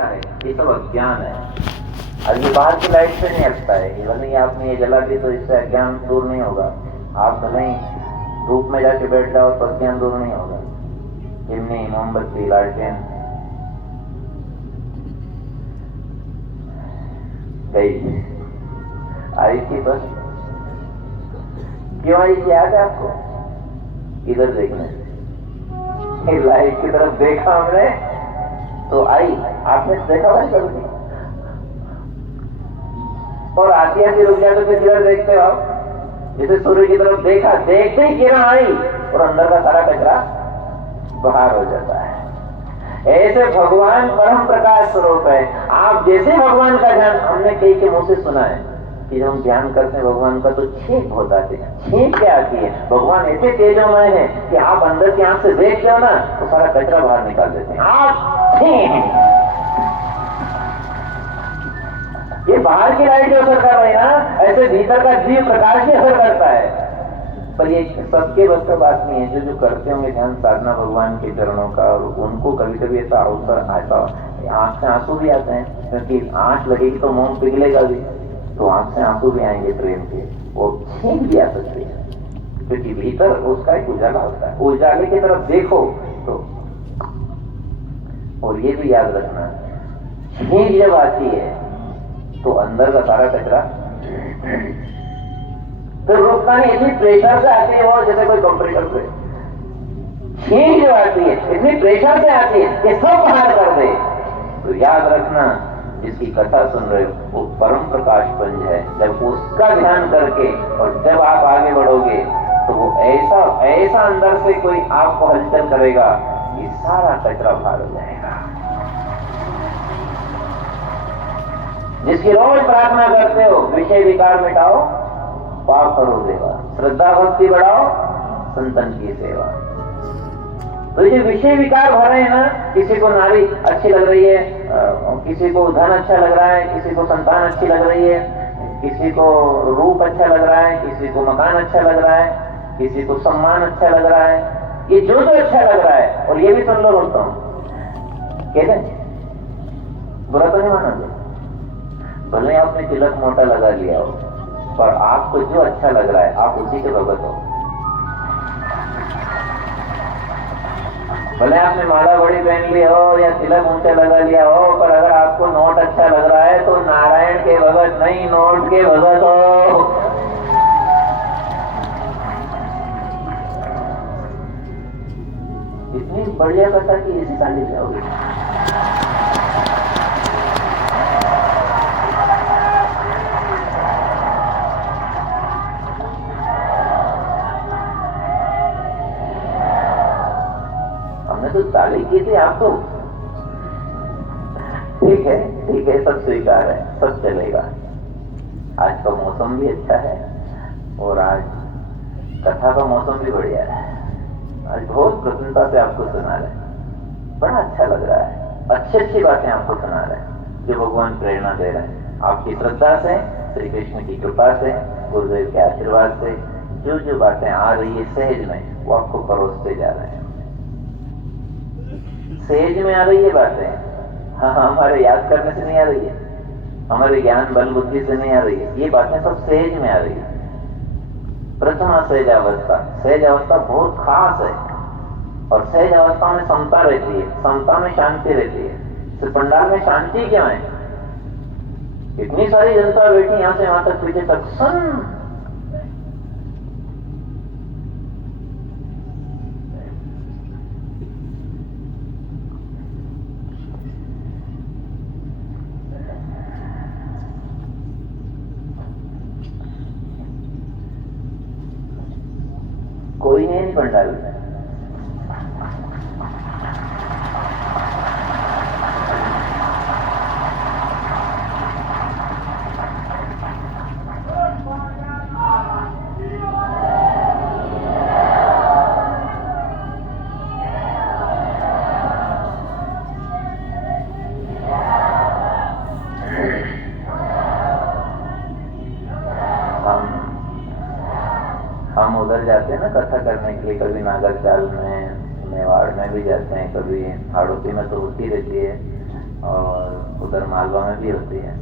ये सब अज्ञान है। और ये बाहर की लाइट से नहीं हटता है। ये भले ही आपने ये जला दी तो इससे अज्ञान दूर नहीं होगा। आप भले ही धूप में जाके बैठ जाओ तो अज्ञान दूर नहीं होगा। चिमनी, मोमबत्ती, लालटेन गई, आई थी बस। क्यों आई थी याद है आपको? इधर देखने से लाइट की तरफ देखा हमने तो आई। आपने देखा भाई कभी? और आती आती रुक जाते तो किधर देखते हो आप? जैसे सूर्य की तरफ देखा, देखते ही किरण आई और अंदर का सारा कचरा बाहर हो जाता है। ऐसे भगवान परम प्रकाश स्वरूप है। आप जैसे भगवान का ध्यान, हमने कई के मुंह से सुना है कि जब हम ध्यान करते हैं भगवान का तो छींक होता है। छींक क्या आती है? भगवान ऐसे तेजोमय है कि आप अंदर की आंख से देखते हो ना तो सारा कचरा बाहर निकाल देते हैं। आप ये बाहर की लाइट जो असर कर रही है ना, ऐसे भीतर का जीव प्रकाश भी असर करता है। पर ये सबके बस का बात नहीं है। जो करते होंगे ध्यान साधना भगवान के चरणों का, और उनको कभी कभी ऐसा अवसर आता, आंख से आंसू भी आते हैं, क्योंकि आंख लगेगी तो मुंह पिघलेगा भी, तो आंख से आंसू भी आएंगे प्रेम के, वो छींक भी आ सकते हैं, क्योंकि भीतर उसका एक उजाला होता है। उजाले की तरफ देखो तो। और ये भी याद रखना, छींक जब आती है तो अंदर का सारा कचरा तो रोकता नहीं। इतनी प्रेशर से आती है वो, जैसे कोई कंप्रेसर पे छींक जो आती है इतनी प्रेशर से आती है कि सब बाहर कर दे। तो याद रखना, जिसकी कथा सुन रहे हो वो परम प्रकाश पंज है। जब उसका ध्यान करके और जब आप आगे बढ़ोगे तो वो ऐसा ऐसा अंदर से कोई आपको हलचल करेगा कि सारा कचरा बाहर हो जाएगा। जिसकी रोज प्रार्थना करते हो, विषय विकार मिटाओ, पाप करो देवा, श्रद्धा भक्ति बढ़ाओ, संतन की सेवा। तो ये विषय विकार भरे हैं ना, किसी को नारी अच्छी लग रही है, किसी को धन अच्छा लग रहा है, किसी को संतान अच्छी लग रही है, किसी को रूप अच्छा लग रहा है, किसी को मकान अच्छा लग रहा है, किसी को सम्मान अच्छा लग रहा है। ये जो अच्छा लग रहा है, और ये भी सुन लो बोलता हूँ, कहते बुरा तो नहीं मानोगे? भले आपने तिलक मोटा लगा लिया हो, पर आपको जो अच्छा लग रहा है आप उसी के भगत हो। भले आपने माला बड़ी पहन ली हो या तिलक ऊंचा लगा लिया हो, पर अगर आपको नोट अच्छा लग रहा है तो नारायण के भगत नहीं, नोट के भगत हो। इतनी बढ़िया कथा की इसी काली जाओगे। तो ताली की थी आपको। ठीक है, सब स्वीकार है, सब चलेगा। आज का मौसम भी अच्छा है और आज कथा का मौसम भी बढ़िया है। आज बहुत प्रसन्नता से आपको सुना रहे, बड़ा अच्छा लग रहा है। अच्छी बातें आपको सुना रहे जो भगवान प्रेरणा दे रहे हैं। आपकी श्रद्धा से, श्री कृष्ण की कृपा से, गुरुदेव के आशीर्वाद से जो बातें आ रही है सहज में, वो आपको परोसते जा रहे हैं। सहज में आ रही है बातें। हाँ, हमारे याद करने से नहीं आ रही है, हमारे ज्ञान बल बुद्धि से नहीं आ रही है। ये बातें सब सहज में आ रही है। प्रथमा सहज अवस्था बहुत खास है। और सहज अवस्था में समता रहती है, समता में शांति रहती है। तो पंडाल में शांति क्या है? इतनी सारी जनता बैठी यहां से वहां तक, पीछे तक सुन। कोई नहीं पंडाल में। हम उधर जाते हैं ना कथा करने के लिए, कभी नागरचाल में, मेवाड़ में भी जाते हैं, कभी हाड़ोती में तो होती रहती है, और उधर मालवा में भी होती है।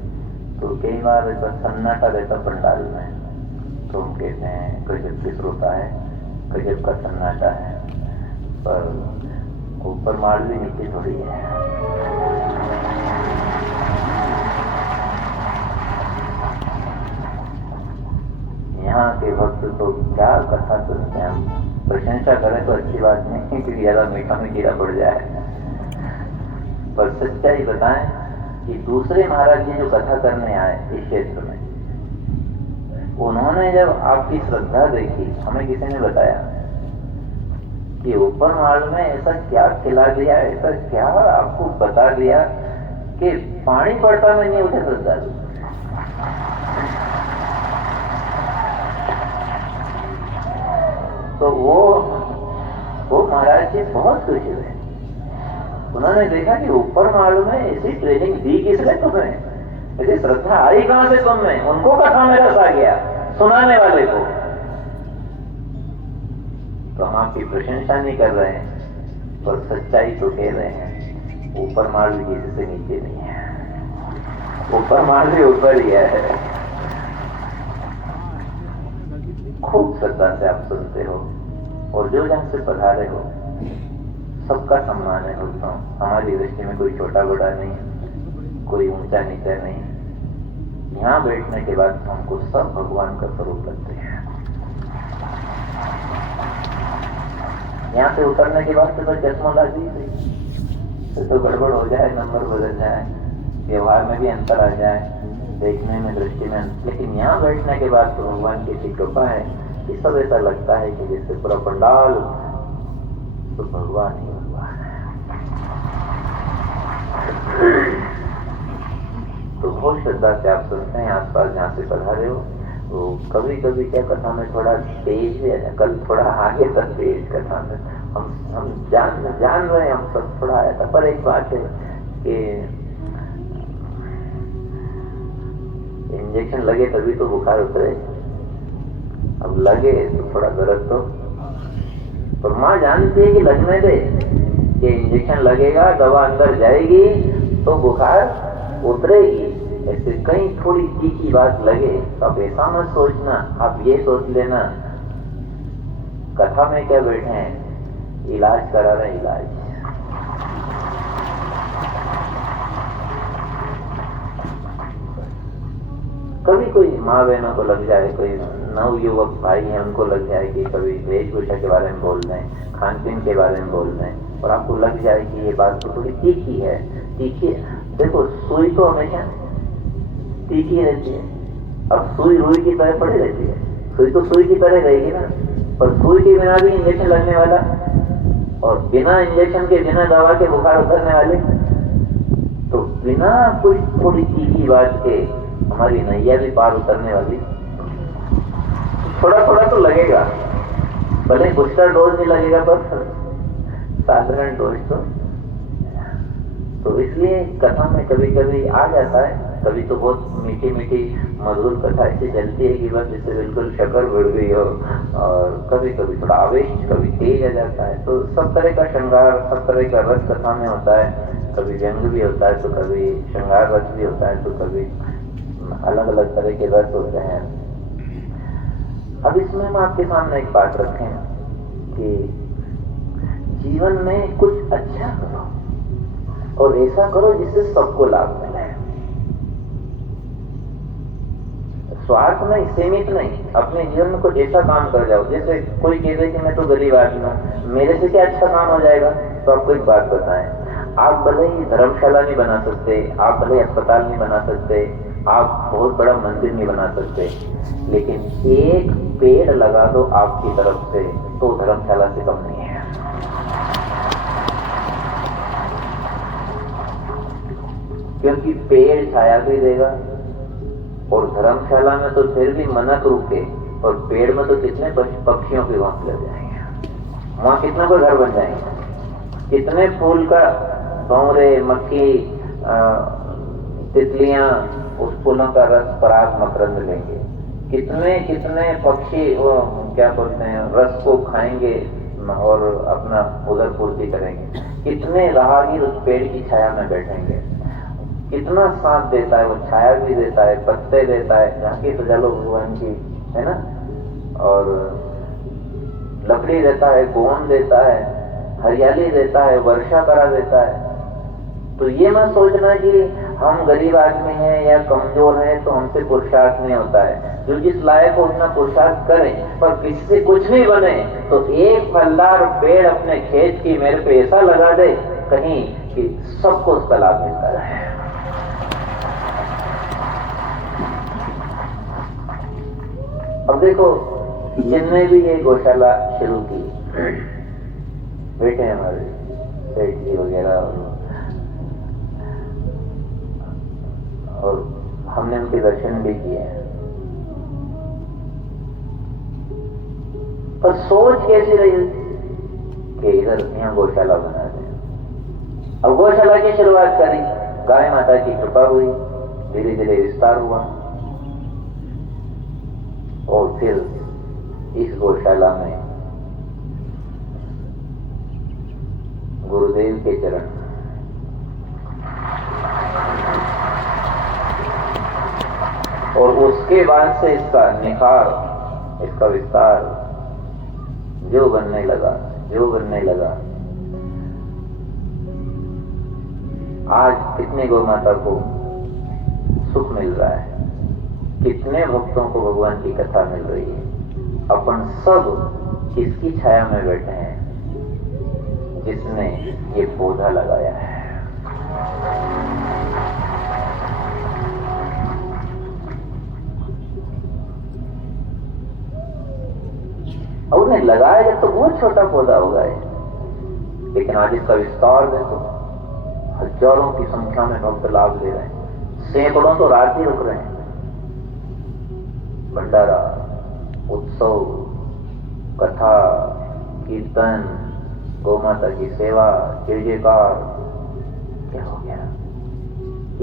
तो कई बार ऐसा सन्नाटा रहता पंडाल में, तो हम कहते हैं गजब की श्रोता है, गजब का सन्नाटा है, पर ऊपर मालवी नीचे थोड़ी है। यहाँ के भक्त तो क्या कथा सुनते हैं, हम प्रशंसा करें तो अच्छी बात नहीं कि ज्यादा मीठा में कीड़ा पड़ जाए, पर सच्चाई बताएं कि दूसरे महाराज जी जो कथा करने आए इस क्षेत्र में, उन्होंने जब आपकी श्रद्धा देखी, हमें किसी ने बताया कि ऊपर माल में ऐसा क्या खिला दिया, ऐसा क्या आपको बता दिया कि पानी पड़ता में नहीं उठे श्रद्धालु। तो वो महाराज जी बहुत खुश हुए। उन्होंने देखा कि ऊपर माल में ऐसी ट्रेनिंग दी किसने तुम्हें, ऐसी श्रद्धा आई कहां से तुम में, उनको कथा में रस आ गया सुनाने वाले को। तो हम आपकी प्रशंसा नहीं कर रहे हैं, पर सच्चाई तो कह रहे हैं, ऊपर माल भी किसी से नीचे नहीं है, ऊपर माल भी ऊपर ही है। खूब श्रद्धा से आप सुनते हो, और जो जहां से पधारे हो सबका सम्मान है दोस्तों। हमारी दृष्टि में कोई छोटा बड़ा नहीं, कोई ऊंचा नीचा नहीं। यहाँ बैठने के बाद हमको सब भगवान का स्वरूप लगते हैं। यहाँ से उतरने के बाद तो चश्मा लाजी तो गड़बड़ हो जाए, नंबर बदल जाए, व्यवहार में भी अंतर आ जाए, देखने में दृष्टि में, लेकिन यहाँ बैठने के बाद तो भगवान की ऐसी कृपा है कि सब ऐसा लगता है कि जैसे पूरा पंडाल तो भगवान ही भगवान है। तो बहुत श्रद्धा से आप सुनते हैं, आसपास जहाँ से पधारे हो। तो कभी कभी क्या कथा में थोड़ा तेज है, कल थोड़ा आगे तक तेज कथा में हम जान रहे हैं, हम सब थोड़ा आया था। पर एक बात है कि इंजेक्शन लगे तभी तो बुखार उतरे, अब लगे तो थोड़ा दर्द तो, पर माँ जानती है कि लगने दे, कि इंजेक्शन लगेगा, दवा अंदर जाएगी तो बुखार उतरेगी। ऐसे कहीं थोड़ी तीखी बात लगे तो आप ऐसा मत सोचना, आप ये सोच लेना कथा में क्या बैठे हैं, इलाज करा रहे हैं, इलाज। कभी कोई माँ बहनों को लग जाए, कोई नवयुवक भाई हैं उनको लग जाए कि कभी वेशभूषा के बारे में बोल रहे हैं, खान पीन के बारे में बोल रहे हैं, और आपको लग जाए कि ये बात तो थोड़ी तीखी है। तीखी देखो, सुई तो हमेशा तीखी रहती है। अब सुई रुई की तरह पड़ी रहती है, सुई तो सुई की तरह रहेगी ना, पर सुई के बिना भी इंजेक्शन लगने वाला, और बिना इंजेक्शन के, बिना दवा के बुखार उतरने वाले। तो बिना कुछ थोड़ी तीखी बात के हमारी नैया भी पार उतरने वाली। थोड़ा थोड़ा तो लगेगा, भले बूस्टर डोज नहीं लगेगा, पर साधारण डोज तो इसलिए कथा में कभी कभी आ जाता है। कभी तो बहुत मीठी मीठी मधुर कथा ऐसी चलती है कि बस जिससे बिल्कुल शक्कर बढ़ गई हो, और कभी कभी थोड़ा आवेश, कभी तेज आ जाता है। तो सब तरह का श्रृंगार, सब तरह का रस कथा में होता है। कभी व्यंग भी होता है, तो कभी श्रृंगार रस भी होता है, तो कभी अलग अलग तरह के रस होते हैं। अब इसमें हम आपके सामने एक बात रखें कि जीवन में कुछ अच्छा करो, और ऐसा करो जिससे सबको लाभ मिले। स्वार्थ में सीमित नहीं, अपने जीवन में कुछ ऐसा काम कर जाओ। जैसे कोई कह दे कि मैं तो गरीब आदमी हूँ, मेरे से क्या अच्छा काम हो जाएगा। तो आपको एक बात बताएं, आप भले ही धर्मशाला नहीं बना सकते, आप भले अस्पताल नहीं बना सकते, आप बहुत बड़ा मंदिर नहीं बना सकते, लेकिन एक पेड़ लगा दो आपकी तरफ से, तो धर्मशाला से कम नहीं है। क्योंकि पेड़ छाया भी देगा, और धर्मशाला में तो फिर भी मनक रुके, और पेड़ में तो कितने पक्षियों के घोंसले लग जाएंगे, वहां कितना कोई घर बन जाएंगे, कितने फूल का भंवरे, मक्खी, तितलियां उस फूलों का रस, पराग, मकरंद लेंगे, कितने कितने पक्षी क्या बोलते हैं, रस को खाएंगे और अपना उदर पूर्ति करेंगे, कितने राहगीर उस पेड़ की छाया में बैठेंगे। कितना साथ देता है, वो छाया भी देता है, पत्ते देता है, झांकी सजा लो भगवान की, है ना, और लकड़ी देता है, गोंद देता है, हरियाली देता है, वर्षा करा देता है। तो ये मत सोचना कि हम गरीब आदमी हैं या कमजोर हैं तो हमसे पुरुषार्थ नहीं होता है। जो जिस लायक हो उतना पुरुषार्थ करें, पर किसी से कुछ नहीं बने तो एक फलदार पेड़ अपने खेत की मेरे पे ऐसा लगा दे कहीं कि सबको उसका लाभ मिलता रहे। अब देखो, जिनने भी ये गौशाला शुरू की, बेटे हमारे सेठ जी वगैरह, और हमने उनके दर्शन भी किए हैं, पर सोच कैसी रही कि इधर यहाँ गौशाला बना दें। अब गौशाला की शुरुआत करी, गाय माता की कृपा हुई, धीरे धीरे विस्तार हुआ, और फिर इस गौशाला में गुरुदेव के चरण, और उसके बाद से इसका निखार, इसका विस्तार जो बनने लगा, आज कितने गौ माता को सुख मिल रहा है, कितने भक्तों को भगवान की कथा मिल रही है। अपन सब किसकी छाया में बैठे हैं? जिसने ये पौधा लगाया है। और उन्हें लगाया जब तो बहुत छोटा पौधा होगा ये, लेकिन आज इसका विस्तार देखो, हजारों की संख्या में भक्त लाभ ले रहे हैं, सैकड़ों तो रात ही रुक रहे हैं। भंडारा, उत्सव, कथा, कीर्तन, गौ माता की सेवा, जय जयकार, क्या हो गया?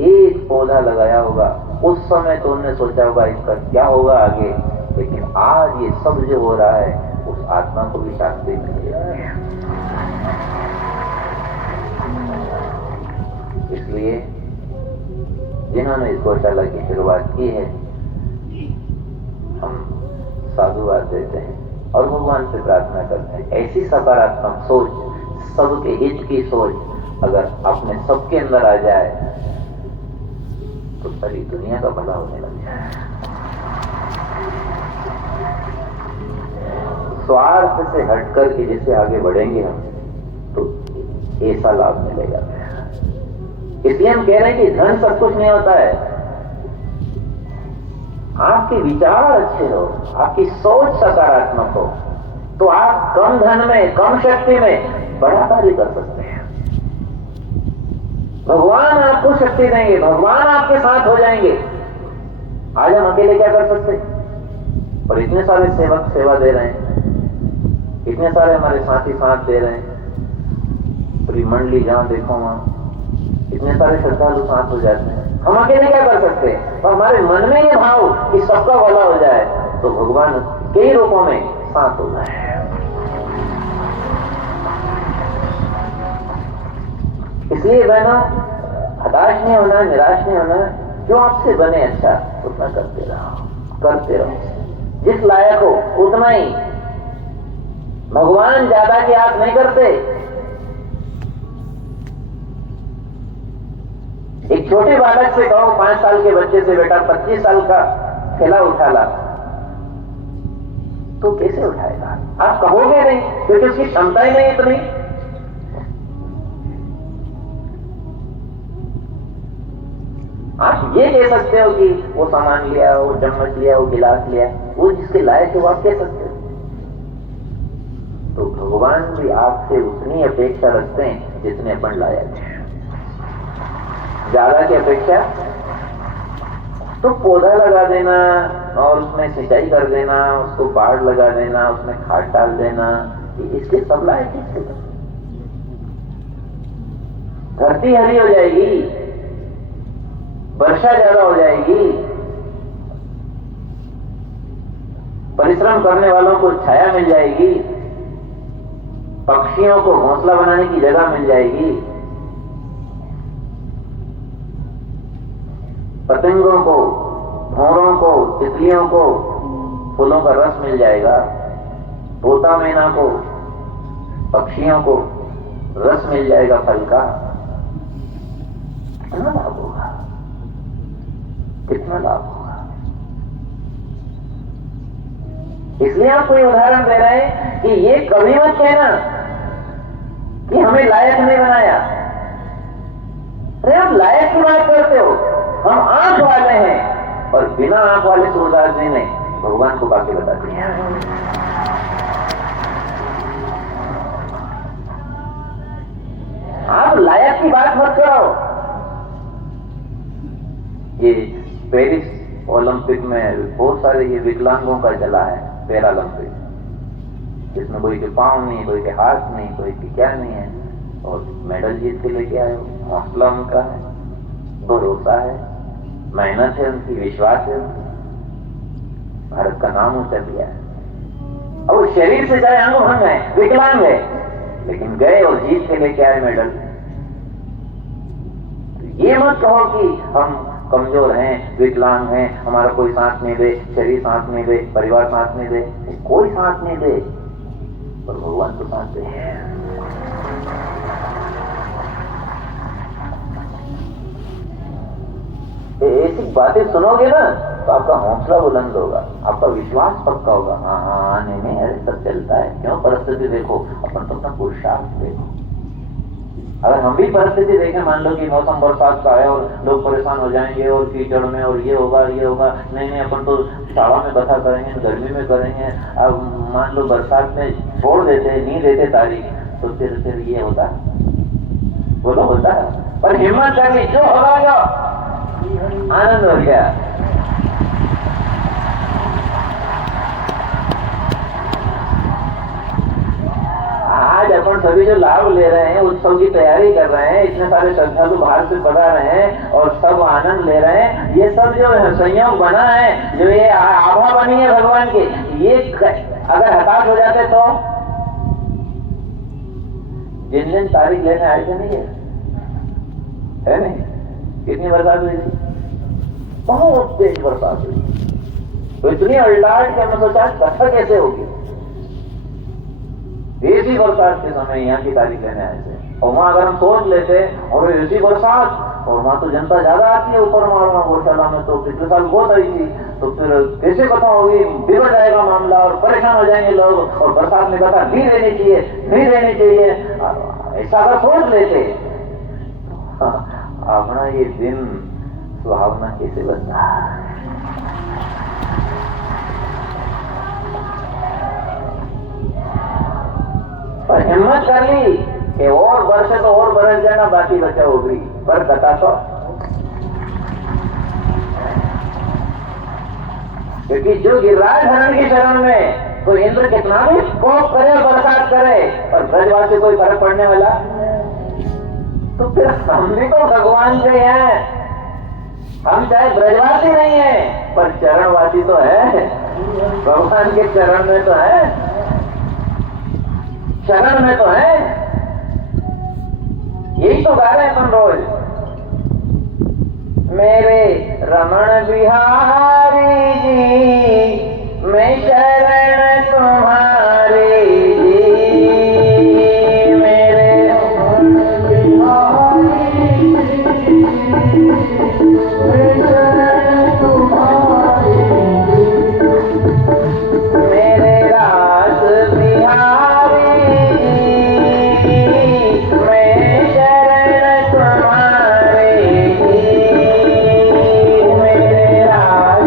एक पौधा लगाया होगा, उस समय तो उन्होंने सोचा होगा इसका क्या होगा आगे, लेकिन आज ये सब जो हो रहा है उस आत्मा को भी शांति मिल रही है। इसलिए जिन्होंने इस गौशाला की शुरुआत की है, हम साधुवाद देते हैं और भगवान से प्रार्थना करते हैं, ऐसी सकारात्मक सोच, सबके हित की सोच अगर अपने सबके अंदर आ जाए तो सारी दुनिया का भला होने लग जाए। स्वार्थ से हटकर के जैसे आगे बढ़ेंगे हम तो ऐसा लाभ मिलेगा। इसलिए हम कह रहे हैं कि धन सब कुछ नहीं होता है। आपके विचार अच्छे हो, आपकी सोच सकारात्मक हो, तो आप कम धन में, कम शक्ति में बड़ा कार्य कर सकते हैं। भगवान आपको शक्ति देंगे, भगवान आपके साथ हो जाएंगे। आज हम अकेले क्या कर सकते, और इतने सारे सेवक सेवा दे रहे हैं, इतने सारे हमारे साथी साथ दे रहे हैं, पूरी मंडली जहां देखो वहां इतने सारे श्रद्धालु साथ हो जाते हैं। हम अकेले क्या कर सकते हैं? तो हमारे मन में ये भाव कि सबका भला हो जाए तो भगवान कई रूपों में साथ होता है। इसलिए बहनों, हताश नहीं होना, निराश नहीं होना, जो आपसे बने अच्छा उतना करते रहो। जिस लायक हो उतना ही। भगवान ज्यादा की आस नहीं करते। एक छोटे बालक से कहो, 5 साल के बच्चे से, बेटा 25 साल का थैला उठा ला, तो कैसे उठाएगा? आप कहोगे नहीं, क्योंकि उसकी क्षमता ही नहीं इतनी। आप ये कह सकते हो कि वो सामान लिया, वो चम्मच लिया, वो गिलास लिया, वो जिसके लायक है वो आप कह सकते हो। तो भगवान भी आपसे उतनी अपेक्षा रखते हैं जितने अपन लायक है। ज्यादा की अपेक्षा तो पौधा लगा देना और उसमें सिंचाई कर देना, उसको बाढ़ लगा देना, उसमें खाद डाल देना, इसके सब लायक है। धरती हरी हो जाएगी, वर्षा ज्यादा हो जाएगी, परिश्रम करने वालों को छाया मिल जाएगी, पक्षियों को घोंसला बनाने की जगह मिल जाएगी। पतंगों को, भौरों को, तितलियों को फूलों का रस मिल जाएगा, तोता मैना को, पक्षियों को रस मिल जाएगा फल का, कितना लाभ होगा, कितना लाभ होगा। इसलिए आपको ये उदाहरण दे रहे हैं कि ये कभी मत कहना कि हमें लायक नहीं बनाया। अरे आप लायक की बात करते हो, हम आंख वाले हैं और बिना आंख वाले सूरदास जी ने भगवान को बाकी बता दिया। आप लायक की बात मत करो। ये पेरिस ओलंपिक में बहुत सारे ये विकलांगों का चला है, पैरालंपिक, जिसमें कोई के पांव नहीं, कोई के हाथ नहीं, कोई की क्या नहीं है, और मेडल जीत के लेके आए हो। हौसला उनका है, भरोसा है, मेहनत है उनकी, विश्वास है, भारत का नाम ऊंचा किया है। और वो शरीर से चाहे अंग भंग है, विकलांग है, लेकिन गए और जीत के लेके आए मेडल। ये मत कहो कि हम कमजोर हैं, विकलांग हैं, हमारा कोई साथ नहीं दे, शरीर साथ नहीं दे, परिवार साथ नहीं दे, कोई साथ नहीं दे, पर भगवान तो साथ दे। ऐसी बातें सुनोगे ना तो आपका हौसला बुलंद होगा, आपका विश्वास पक्का होगा। हाँ, नहीं, अरे सब चलता है। क्यों? परिस्थिति देखो, अपन तो अपना पुरुषार्थ देखो। अगर हम भी परिस्थिति देखें, मान लो कि मौसम बरसात का है और लोग परेशान हो जाएंगे और कीचड़ में और ये होगा। नहीं, अपन तो शाला में बसा करेंगे, गर्मी में करेंगे। अब मान लो बरसात में छोड़ देते, नहीं देते तारीख, तो फिर ये होता है, बोलो होता है। पर हिम्मत करनी, जो होगा आनंद हो गया। आज अपन सभी जो लाभ ले रहे हैं, उत्सव की तैयारी कर रहे हैं, इतने सारे श्रद्धालु बाहर से पढ़ा रहे हैं और सब आनंद ले रहे हैं, ये सब जो संयोग बना है, जो ये आभा बनी है भगवान की, ये अगर हताश हो जाते तो जिन दिन तारीख लेने आए थे नहीं है नहीं? कितनी बरसात हुई थी? बहुत तेज बरसात हुई, तो इतनी अल्लाट कि हमने सोचा कथा कैसे होगी। ऐसी बरसात के समय यहाँ की तारीख लेने आए थे, और वहां अगर हम सोच लेते और ऐसी बरसात, और वहां तो जनता ज्यादा आती है ऊपर मारना गौशाला में, तो पिछले साल बहुत आई थी, तो फिर कैसे कथा होगी, बिगड़ जाएगा मामला और परेशान हो जाएंगे लोग, और बरसात में कथा नहीं रहनी चाहिए। ऐसा अगर सोच लेते, अपना ये दिन सुहावना कैसे बनता। पर हिम्मत कर ली कि और बरसे तो और बरस जाना, बाकी बचा होगी, पर कथा तो, क्योंकि जो गिरिराज हरण की शरण में, तो इंद्र कितना भी कोप करे, बरसात करे, और ब्रजवासी कोई फर्क पड़ने वाला, तो फिर हम भी तो भगवान के हैं। हम चाहे ब्रजवासी नहीं है, पर चरणवासी तो है, भगवान के चरण में तो है, शरण में तो है। यही तो गा रहे हैं अपन रोज, मेरे रमण बिहारी जी, मैं शरण तुम्हारी जी, मेरे रमण बिहारी जी, मैं शरण तुम्हारी जी, मेरे रास बिहारी, मैं शरण तुम्हारी जी, मेरे रास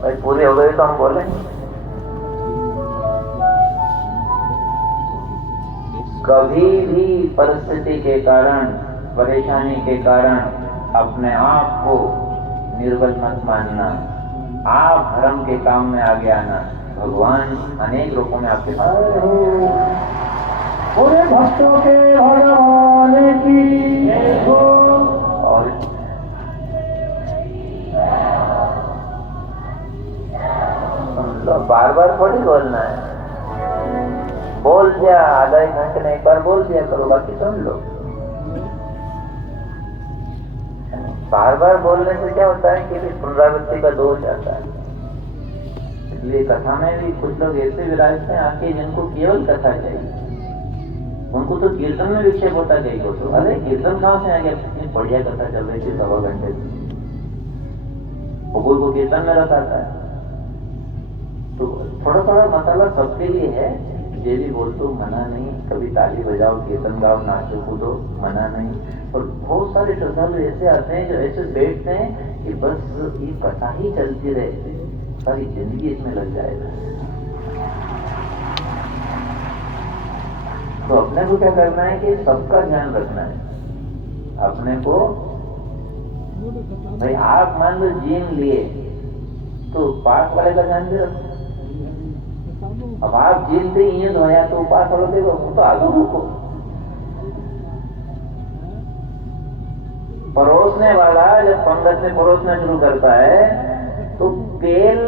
भाई पूरी हो गई तो हम बोले। कभी भी परिस्थिति के कारण, परेशानी के कारण अपने आप को निर्बल मत मानना। आप धर्म के काम में आगे आना, भगवान अनेक रूपों में आपके साथ पूरे भक्तों के भगवान की जय हो। और बार बार थोड़ी बोलना है, बोल दिया आधा एक घंटे में एक बार बोल दिया करो, बाकी सुन लो। बार बार बोलने से क्या होता है कि पुनरावृत्ति का दोष आता है। इसलिए कथा में भी कुछ लोग ऐसे विराजते हैं आके जिनको केवल कथा चाहिए, उनको तो कीर्तन में विक्षेप होता है कई को। तो अरे कीर्तन कहाँ से आ गया, कितनी बढ़िया कथा चल रही थी 1.25 घंटे से, को कीर्तन में रखाता है। तो थोड़ा थोड़ा मसाला सबके लिए है। ये भी बोल तो मना नहीं, कभी ताली बजाओ, कीर्तन गाओ, नाचो कूदो, मना नहीं। और बहुत सारे श्रद्धालु ऐसे आते हैं जो ऐसे बैठते हैं कि बस ये कथा ही चलती रहे, सारी जिंदगी इसमें लग जाएगा। तो अपने को क्या करना है कि सबका ध्यान रखना है अपने को। भाई आप मान लो जीन लिए तो पास वाले का ध्यान भी रखो। अब आप जीनते ही हैं धोया तो पास वालों देखो, वो तो आगे रुको। परोसने वाला जब पंगत में परोसना शुरू करता है तो तेल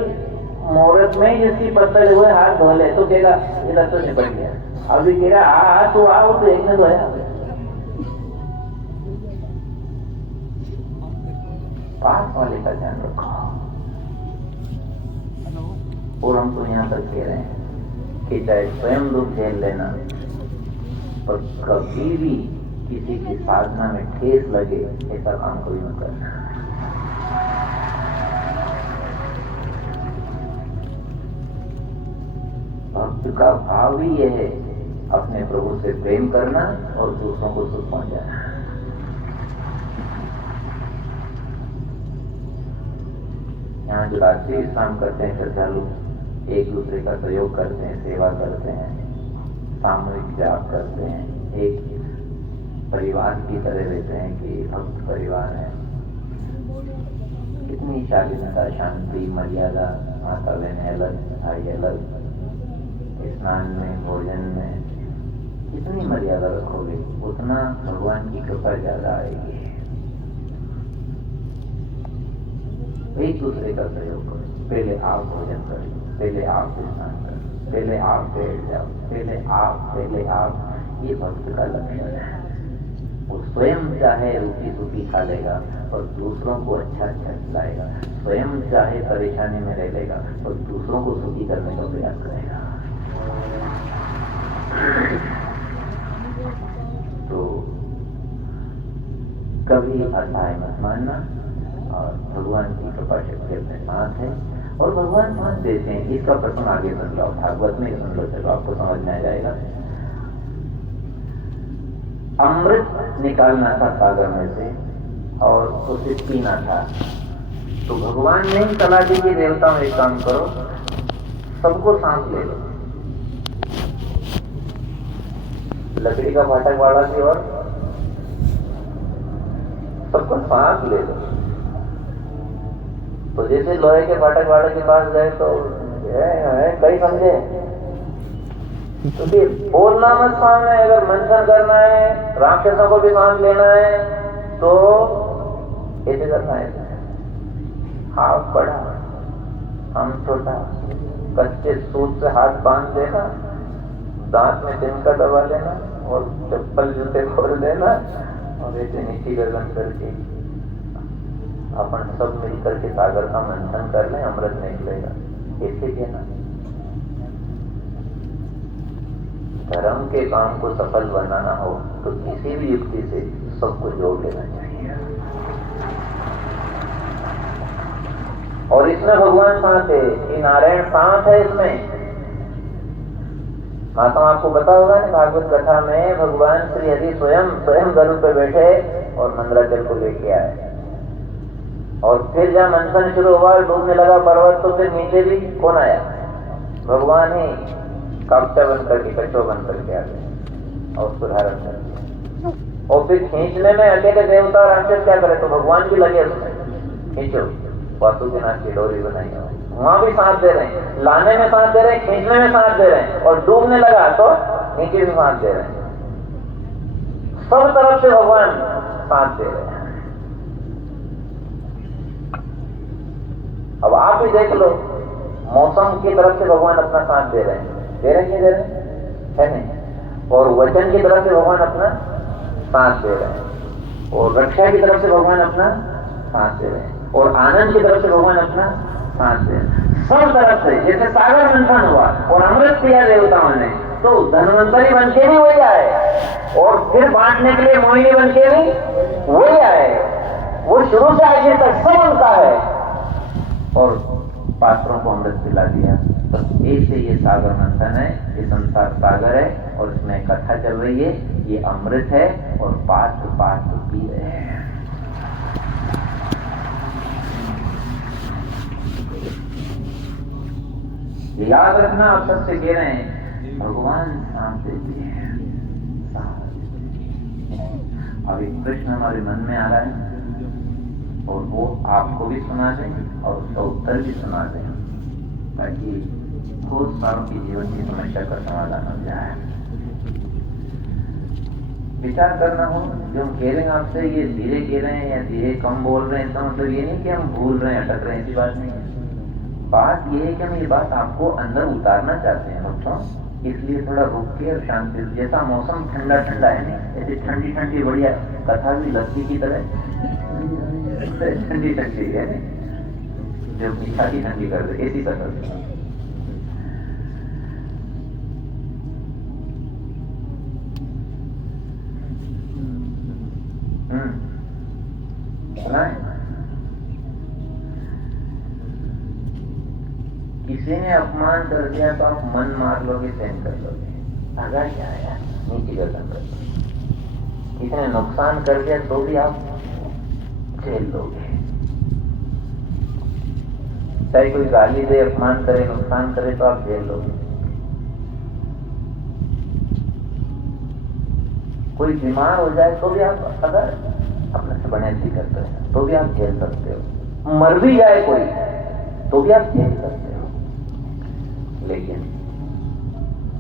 मुहूर्त में जिसकी पत्तल हुए हाथ धो ले तो कहेगा इधर तो निपट गया। अभी कह रहा आ तो आओ तो एक ने धोया। पास वाले का ध्यान रखो। और हम तो यहाँ तक कह रहे हैं कि चाहे स्वयं दुख झेल लेना, पर कभी भी किसी की साधना में ठेस लगे ऐसा काम कभी मत करना। भक्त का भाव ही यह है अपने प्रभु से प्रेम करना और दूसरों को सुख पहुंचाना। यहाँ जो रात्रि विश्राम करते हैं श्रद्धालु, एक दूसरे का सहयोग करते हैं, सेवा करते हैं, सामूहिक जाप करते हैं, एक परिवार की तरह रहते हैं कि भक्त परिवार है। कितनी शालीनता, शांति, मर्यादा, माता बहन अलग, भाई अलग, स्नान में, भोजन में कितनी मर्यादा रखोगे उतना भगवान की कृपा ज्यादा आएगी। एक दूसरे का सहयोग करो। पहले आप भोजन करो, पहले आप स्नान करो, पहले आप बैठ जाओ, पहले आप। ये भक्त का लक्षण है। वो स्वयं चाहे रूखी सूखी खा लेगा और दूसरों को अच्छा खिलाएगा, स्वयं चाहे परेशानी में रह लेगा और दूसरों को सुखी करने का प्रयास करेगा। तो कभी असहाय मत मानना, और भगवान की कृपा शक्ति अपने साथ है और भगवान साथ देते हैं। इसका प्रसंग आगे सुन लो, भागवत में सुन लो, चलो आपको समझ में आ जाएगा। अमृत निकालना था सागर में से और उसे पीना था, तो भगवान ने ही सलाह दी कि देवताओं एक काम करो, सबको सांस ले लो। लकड़ी का फाटक वाला की और सबको सांस ले लो। तो जैसे लोहे के फाटक वाले के पास गए तो कई समझे, क्योंकि बोलना मत सामने, अगर मंथन करना है, राक्षसों को भी सांस लेना है तो ऐसे करना है। हाथ बड़ा, हम छोटा, कच्चे सूत से हाथ बांध देना, दांत में तिनका दबा लेना और चप्पल जूते खोल देना और ऐसे नीचे गर्दन करके अपन सब मिलकर के सागर का मंथन कर लें, अमृत निकलेगा। ऐसे कहना। धर्म के काम को सफल बनाना हो तो किसी भी युक्ति से सबको जोड़ लेना चाहिए। और इसमें भगवान साथ है, ये नारायण साथ है इसमें। माता आपको पता होगा ना, भागवत कथा में भगवान श्री हरि स्वयं गरुड़ पे बैठे और मंदराचल को लेके आए। और फिर जब मंथन शुरू हुआ, डूबने लगा पर्वत, तो फिर नीचे भी कौन आया? भगवान ही कपचा बन करके, कछुआ बन करके आ गए और उसको धारण कर दिया। और फिर खींचने में अकेले देवता और राक्षस क्या करे? तो भगवान भी लगे उसमें, खींचो, वासुदेवनाथ की डोरी बनाई है, वहां भी साथ दे रहे हैं, लाने में साथ दे रहे हैं, खींचने में साथ दे रहे हैं, और डूबने लगा तो नीचे भी साथ दे रहे हैं। सब तरफ से भगवान साथ दे रहे हैं। अब आप ही देख लो, मौसम की तरफ से भगवान अपना साथ दे रहे हैं, दे रहे हैं, दे रहे हैं, है नहीं? और वचन की तरफ से भगवान अपना साथ दे रहे हैं, और रक्षा की तरफ से भगवान अपना साथ दे रहे हैं, और आनंद की तरफ से भगवान अपना साथ दे रहे हैं। सब तरफ से, जैसे सागर मंथन हुआ और अमृत पिया देवताओं ने, तो धन्वंतरी बन के भी वही आए, और फिर बांटने के लिए मोहिनी बन के भी वही आए। वो शुरू से आगे तक सब उनका है, और पात्रों को अमृत पिला दिया। तो ऐसे ये सागर मंथन है, ये संसार सागर है, और इसमें कथा चल रही है, ये अमृत है, और पात्र पात्र पी रहे हैं। याद रखना, आप सबसे कह रहे हैं, भगवान साथ देते हैं। अभी प्रश्न हमारे मन में आ रहा है, और वो आपको भी सुना दें और उसका उत्तर भी सुना दें, ताकि बहुत सारों की जीवन की समस्या का समाधान हो जाए। विचार करना हो, जो हम कह रहे हैं आपसे, ये धीरे कह रहे हैं या धीरे कम बोल रहे हैं, इसका मतलब ये नहीं कि हम भूल रहे हैं, अटक रहे हैं, ऐसी बात नहीं है। बात ये है कि हम ये बात आपको अंदर उतारना चाहते हैं बच्चों, इसलिए थोड़ा रुक के और शांति। जैसा मौसम ठंडा ठंडा है नहीं, ऐसी ठंडी ठंडी बढ़िया कथा भी लस्सी की तरह ठंडी ठंडी है, जो अपनी छाती ठंडी कर दे, ऐसी कथा। किसी ने अपमान कर दिया तो आप मन मार लोगे, सहन कर लोगे, आगा क्या आया, नीचे गर्दन कर लोगे। किसी ने नुकसान कर दिया तो भी आप झेल लोगे, चाहे कोई गाली दे, अपमान करे, नुकसान करे, तो आप झेल लोगे। कोई बीमार हो जाए तो भी आप, अगर अपने से बढ़िया करते हैं तो भी आप झेल सकते हो। मर भी जाए कोई तो भी आप झेल सकते हो। लेकिन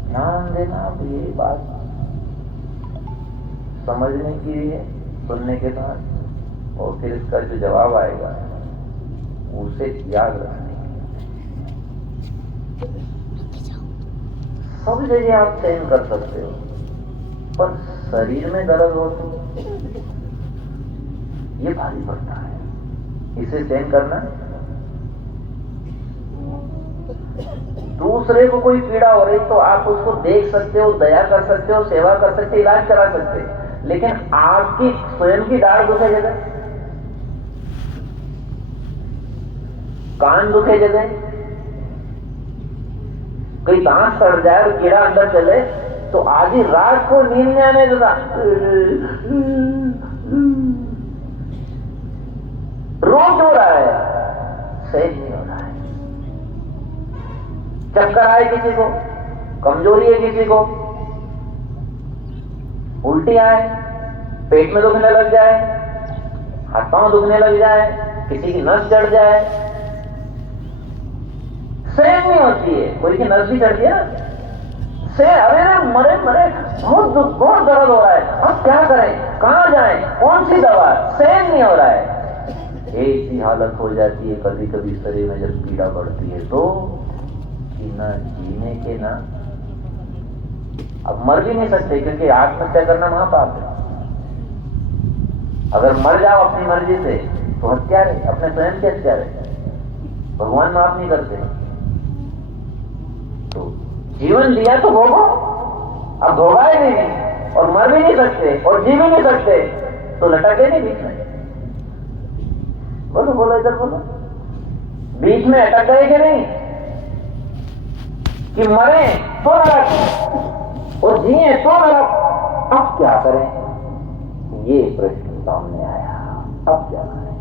ध्यान देना, अब ये बात समझने की है, सुनने के बाद, और फिर इसका जो जवाब आएगा उसे याद रखने की। सब जगह आप सहन कर सकते हो, पर शरीर में दर्द हो तो ये भारी पड़ता है, इसे सहन करना। दूसरे को कोई पीड़ा हो रही तो आप उसको देख सकते हो, दया कर सकते हो, सेवा कर सकते हो, इलाज करा सकते हो, लेकिन आपकी स्वयं की दाढ़ दुखे जगह, कान दुखे जगह, कोई दांत सड़ जाए और कीड़ा अंदर चले तो आधी रात को नींद में आने देता, रोज हो रहा है, सहज नहीं हो रहा है। चक्कर आए किसी को, कमजोरी है किसी को, उल्टी आए, पेट में दुखने लग जाए, हाथ पांव दुखने लग जाए, किसी की नस चढ़ जाए, सहन नहीं होती है। कोई की नस भी चढ़ती है ना, से अरे मरे मरे, बहुत दर्द हो रहा है, अब क्या करें, कहां जाएं, कौन सी दवा, सहन नहीं हो रहा है। ऐसी हालत हो जाती है कभी कभी शरीर में जब पीड़ा बढ़ती है तो, कि ना जीने के ना, अब मर भी नहीं सकते, क्योंकि आत्महत्या करना महापाप है। अगर मर जाओ अपनी मर्जी से तो हत्यारे, अपने स्वयं के हत्यारे, भगवान माफ नहीं करते। तो जीवन दिया तो भोगो, अब भोगाए भी नहीं, और मर भी नहीं सकते, और जी भी नहीं सकते, तो लटके नहीं बीच में। बोलो बोलो, इधर बोलो, बीच में अटक गए कि नहीं, कि मरे तो नरक और जिए तो नरक, अब क्या करें, ये प्रश्न सामने आया, अब क्या करें।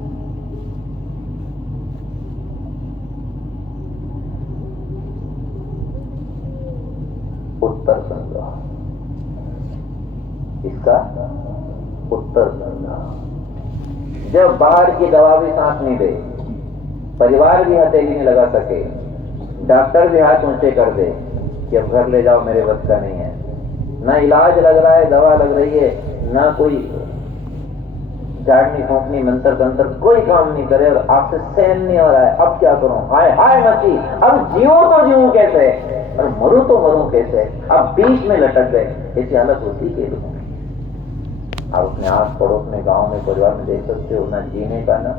इसका उत्तर दूंगा। जब बाहर की दवा भी साथ नहीं दे, परिवार भी हथेली नहीं लगा सके, डॉक्टर भी हाथ ऊंचे कर दे कि अब घर ले जाओ, मेरे बस का नहीं है, ना इलाज लग रहा है, दवा लग रही है, ना कोई झाड़नी फूंकनी मंत्र तंत्र कोई काम नहीं करे और आपसे सहन नहीं हो रहा है, अब क्या करूं, हाय हाय मची, अब जीवो तो जीवूं कैसे और मरूं तो मरूं कैसे, अब बीच में लटक गए। ऐसी हालत होती है लोगों की। आप अपने आस पड़ोस में, गांव में, परिवार में देख सकते हो, ना जीने का ना।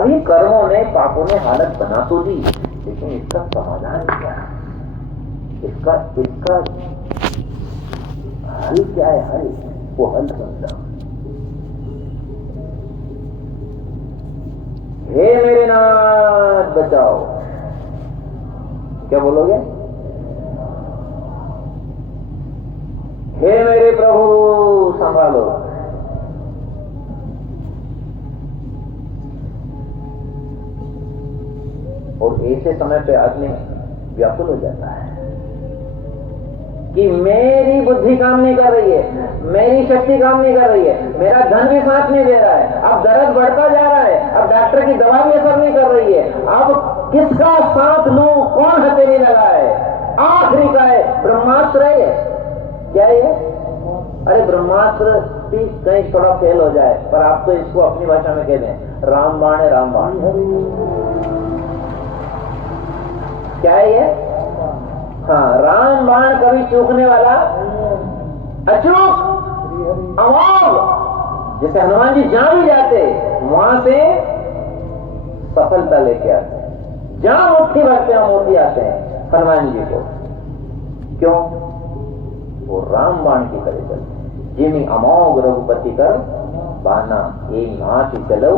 अभी कर्मों ने, पापों ने हालत बना तो दी, लेकिन इसका समाधान क्या है, इसका हल क्या है? हल वो हल समझा। हे मेरे नाथ बचाओ, क्या बोलोगे? हे मेरे प्रभु संभालो। और ऐसे समय पे आदमी व्याकुल हो जाता है कि मेरी बुद्धि काम नहीं कर रही है, मेरी शक्ति काम नहीं कर रही है, मेरा धन भी साथ नहीं दे रहा है, अब दर्द बढ़ता जा रहा है, अब डॉक्टर की दवा भी असर नहीं कर रही है, अब किसका साथ लूं, कौन हथेली लगाए? आखिरी का है ब्रह्मास्त्र है। क्या है? अरे ब्रह्मास्त्र भी कहीं थोड़ा फेल हो जाए, पर आप तो इसको अपनी भाषा में कह दें, रामबाण है, रामबाण। क्या है ये? हाँ, रामबाण कभी चूकने वाला, अचूक, अमोघ। जैसे हनुमान जी जहां भी जाते वहां से सफलता लेके आते हैं, जहां मुट्ठी भरते हैं मोती आते हैं हनुमान जी को। क्यों? वो रामबाण की तरह चलते, जिमी अमोघ रघुपति कर बाना, ये नाथ चलो।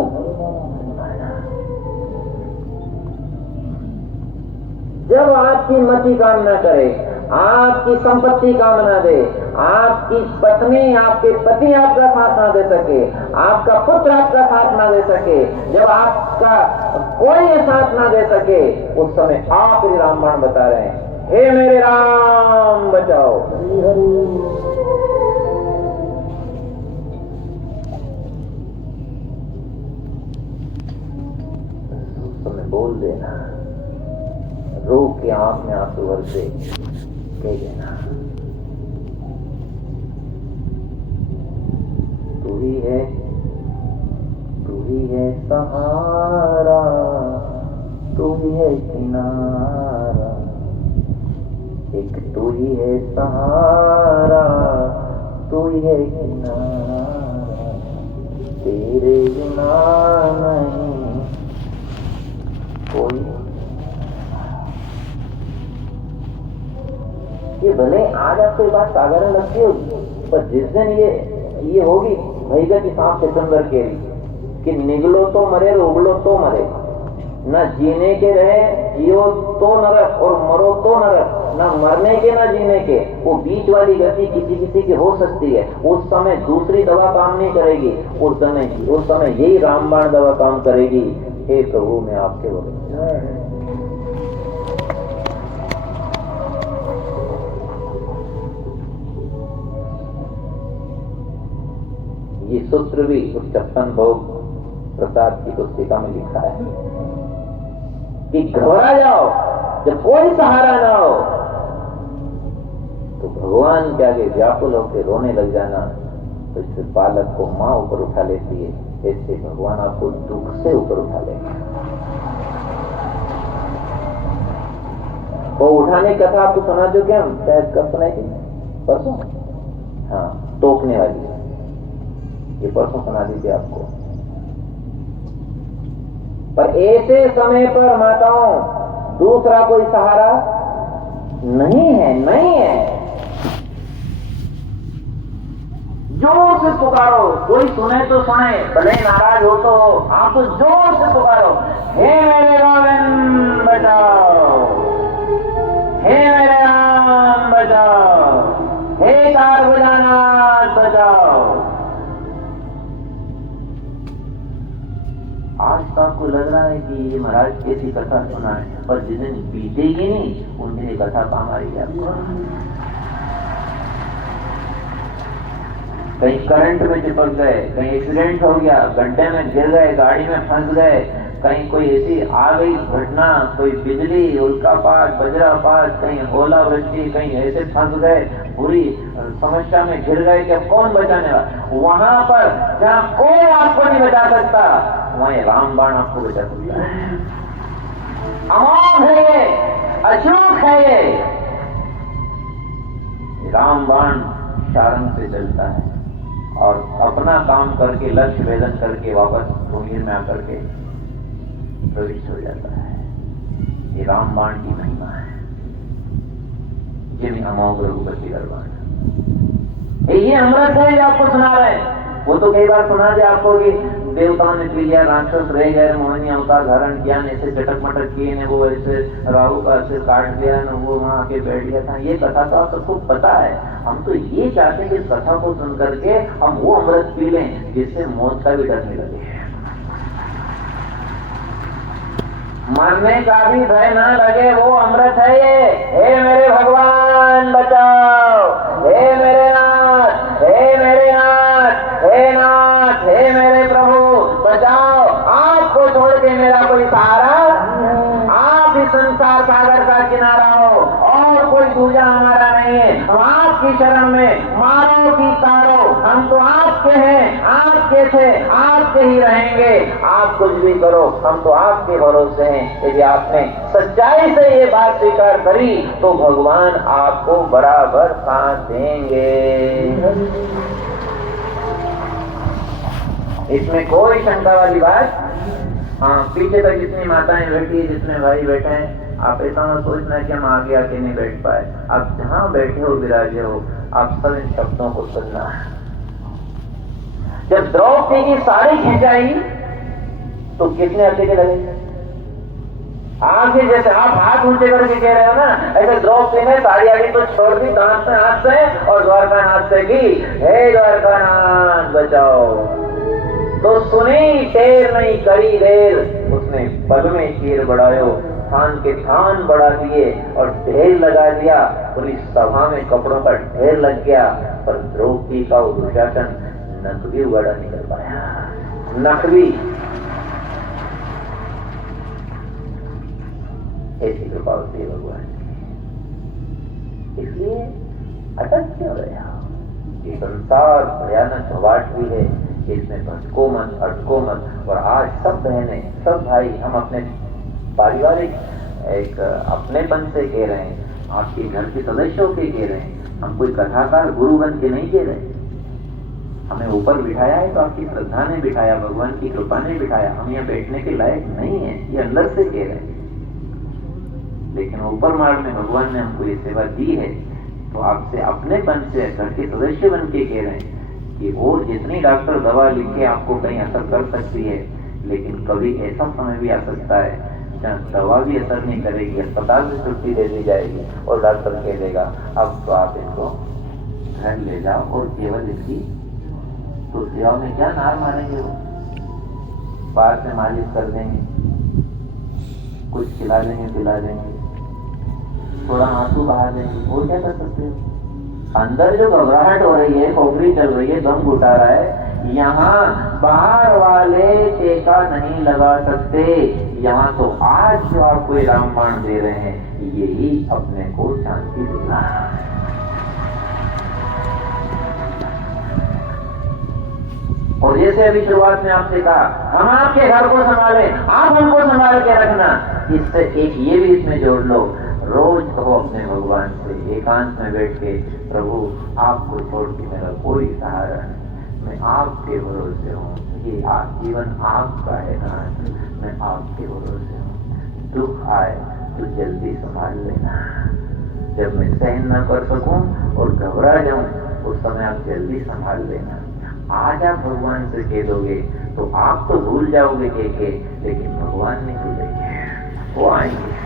जब आपकी मति काम ना करे, आपकी संपत्ति काम ना दे, आपकी पत्नी, आपके पति आपका साथ ना दे सके, आपका पुत्र आपका साथ ना दे सके, जब आपका कोई साथ ना दे सके, उस समय आखिरी रामबाण बता रहे हैं, हे मेरे राम बचाओ। उस समय बोल देना, रो के आंख में आंसू भर से कह देना, तू ही है सहारा, तू ही है किनारा, एक तू ही है सहारा, तू ही है किनारा, तेरे बिना नहीं कोई। ये भले आज आपको ये बात साधारण लगती होगी, पर जिस दिन ये होगी भैया की सांप सिकंदर केरी कि निगलो तो मरे, उगलो तो मरे, ना जीने के रहे, जियो तो नरक और मरो तो नरक, ना मरने के ना जीने के, वो बीच वाली गति किसी की हो सकती है। उस समय दूसरी दवा काम नहीं करेगी, उस समय यही रामबाण दवा काम करेगी। हे प्रभु मैं आपके भरोसे। ये सूत्र भी उस 56 भोग प्रसाद की पुस्तिका में लिखा है कि घबरा जाओ जब कोई सहारा ना हो तो भगवान के आगे व्याकुल होकर रोने लग जाना, तो इस बालक को माँ ऊपर उठा लेती है, ऐसे भगवान आपको दुख से ऊपर उठा लेगा। वो उठाने की कथा आपको सुना जो क्या शायद कब सुनाई थी, परसों, हाँ, टोकने वाली, ये परसों सुना दी थी आपको। पर ऐसे समय पर माताओं दूसरा कोई सहारा नहीं है। जोर से पुकारो, कोई सुने तो सुने, भले नाराज हो तो आप तो जोर से पुकारो, हे मेरे गोविंद बचाओ, हे मेरे राम बचाओ, हे तार बजानाथ बचाओ। आज तो आपको लग रहा है कि ये महाराज कैसी कथा सुना है, पर जिस दिन बीतेगी नहीं उन दिन कथा काम आएगी आपको। कहीं करंट में चिपक गए, कहीं एक्सीडेंट हो गया, गड्ढे में गिर गए, गाड़ी में फंस गए, कहीं कोई ऐसी आ गई घटना, कोई बिजली, उल्कापात, वज्रपात, कहीं ओलावृष्टि, कहीं ऐसे फंस गए, बुरी समस्या में घिर गए कि अब कौन बचाने वाला। वहां पर जहां कोई आपको नहीं बचा सकता, वहीं रामबाण आपको बचा सकता है। अमोघ है ये, अचूक है ये। रामबाण शारंग से चलता है और अपना काम करके, लक्ष्य वेदन करके वापस भूमि में आकर के प्रविष्ट हो जाता है। ये रामबाण की महिमा है। जिन्हें अमोघ रघुपति दरबार, ये अमृत है जो आपको सुना रहे हैं। वो तो कई बार सुना दिया आपको कि देवताओं ने पी लिया, राक्षस रह गए, मोहिनी अवतार धारण किया, ऐसे चटक मटक किए ने, वो ऐसे राहु का सिर काट दिया न, वो वहां आके बैठ गया था। ये कथा तो आप सबको पता है। हम तो ये चाहते हैं कि इस कथा को सुन करके हम वो अमृत पी लें जिससे मौत का भी डर नहीं लगे, मरने का भी भय ना लगे। वो अमृत है ये। हे मेरे भगवान बचाओ, हे मेरे नाथ, हे मेरे नाथ, हे नाथ, हे मेरे प्रभु बचाओ। आपको छोड़ के मेरा कोई सहारा, आप इस संसार सागर का किनारा हो और कोई दूजा हमारा नहीं है। हम आपकी शरण में मारो की तारो, हम तो आपके हैं, आपके थे, आपके ही रहेंगे। आप कुछ भी करो, हम तो आपके भरोसे हैं। यदि आपने सच्चाई से ये बात स्वीकार करी तो भगवान आपको बराबर साथ देंगे। इसमें कोई शंका वाली बात। हाँ, पीछे तक जितनी माताएं बैठी, जितने भाई बैठे हैं, आप ऐसा मत सोचना कि हम आगे आके नहीं बैठ पाए। आप जहां बैठे हो, विराजे हो, आप सब इन शब्दों को सुनना है। जब द्रौपदी की साड़ी खिंचाई तो कितने अकेले लगे? आगे जैसे आप हाथ ऊंचे करके कह रहे हो ना, ऐसे द्रौपदी ने साड़ी आगे तो छोड़ दी दांत में हाथ से और द्वारकानाथ से की, हे द्वारकानाथ बचाओ। तो सुनी टेर नहीं करी देर, उसने पग में चीर बढ़ायो, थान के थान बढ़ा दिए और ढेर लगा दिया। पूरी सभा में कपड़ों का ढेर लग गया, पर द्रौपदी का वो दुशासन नख भी उगाड़ा नहीं कर पाया। नख भी। ऐसी कृपा होती है भगवान की। इसलिए अटक क्यों रहे? ये संसार भयानक भवाट भी है, इसमें भटको मत, अटको मत। और आज सब बहनें, सब भाई, हम अपने पारिवारिक एक अपनेपन से कह रहे हैं, आपके घर के सदस्यों के कह रहे हैं। हम कोई कथाकार गुरु बन के नहीं कह रहे। हमें ऊपर बिठाया है तो आपकी श्रद्धा ने बिठाया, भगवान की कृपा ने बिठाया। हम यहाँ बैठने के लायक नहीं है, ये अंदर से कह रहे हैं। लेकिन ऊपर मार्ग में भगवान ने हमको ये सेवा दी है, तो आपसे अपनेपन से घर के सदस्य बन के कह रहे हैं कि वो जितनी डॉक्टर दवा लिखे आपको कहीं असर कर सकती है, लेकिन कभी ऐसा समय भी आ सकता है जहाँ दवा भी असर नहीं करेगी, अस्पताल से छुट्टी दे दी जाएगी और डॉक्टर कह देगा अब तो आप इसको घर ले जाओ और केवल इसकी तो सेवा में क्या नार मारेंगे। वो बाहर से मालिश कर देंगे, कुछ खिला देंगे, पिला देंगे, थोड़ा आंसू बहा देंगे, वो क्या कर सकते हो? अंदर जो घबराहट हो रही है, खोखरी चल रही है, दम घुटा रहा है, यहाँ बाहर वाले टेका नहीं लगा सकते। यहाँ तो आज जो आपको रामबाण दे रहे हैं, यही अपने को शांति देना है। और जैसे अभी शुरुआत में आपसे कहा, हम आपके घर को संभालें, आप हमको संभाल के रखना। इससे एक ये भी इसमें जोड़ लो, रोज कहो अपने भगवान से एकांत में बैठ के, प्रभु आपको छोड़ के मेरा कोई सहारा नहीं, मैं आपके भरोसे हूँ, ये जीवन आपका है नाथ, मैं आपके भरोसे हूँ। दुख आए तो जल्दी संभाल लेना, जब मैं सहन न कर सकूं और घबरा जाऊं उस समय आप जल्दी संभाल लेना। आज आप भगवान से कह दोगे तो आप तो भूल जाओगे कह के, लेकिन भगवान नहीं भूलेंगे, वो आएंगे।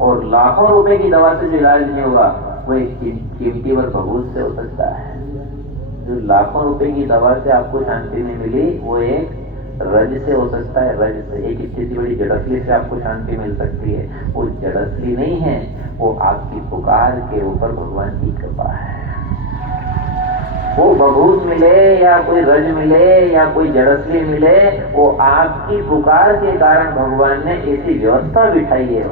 और लाखों रुपए की दवा से जो इलाज नहीं होगा, वो एक कीमती वर बबूल से हो सकता है। जो लाखों रुपए की दवा से आपको शांति नहीं मिली, वो एक रज से हो सकता है, रज से। एक स्थिति बड़ी जड़सली से आपको शांति मिल सकती है, वो जड़सली नहीं है, वो आपकी पुकार के ऊपर भगवान की कृपा है। वो बभूत मिले या कोई रज मिले या कोई जड़सली मिले, वो आपकी पुकार के कारण भगवान ने ऐसी व्यवस्था बिठाई है।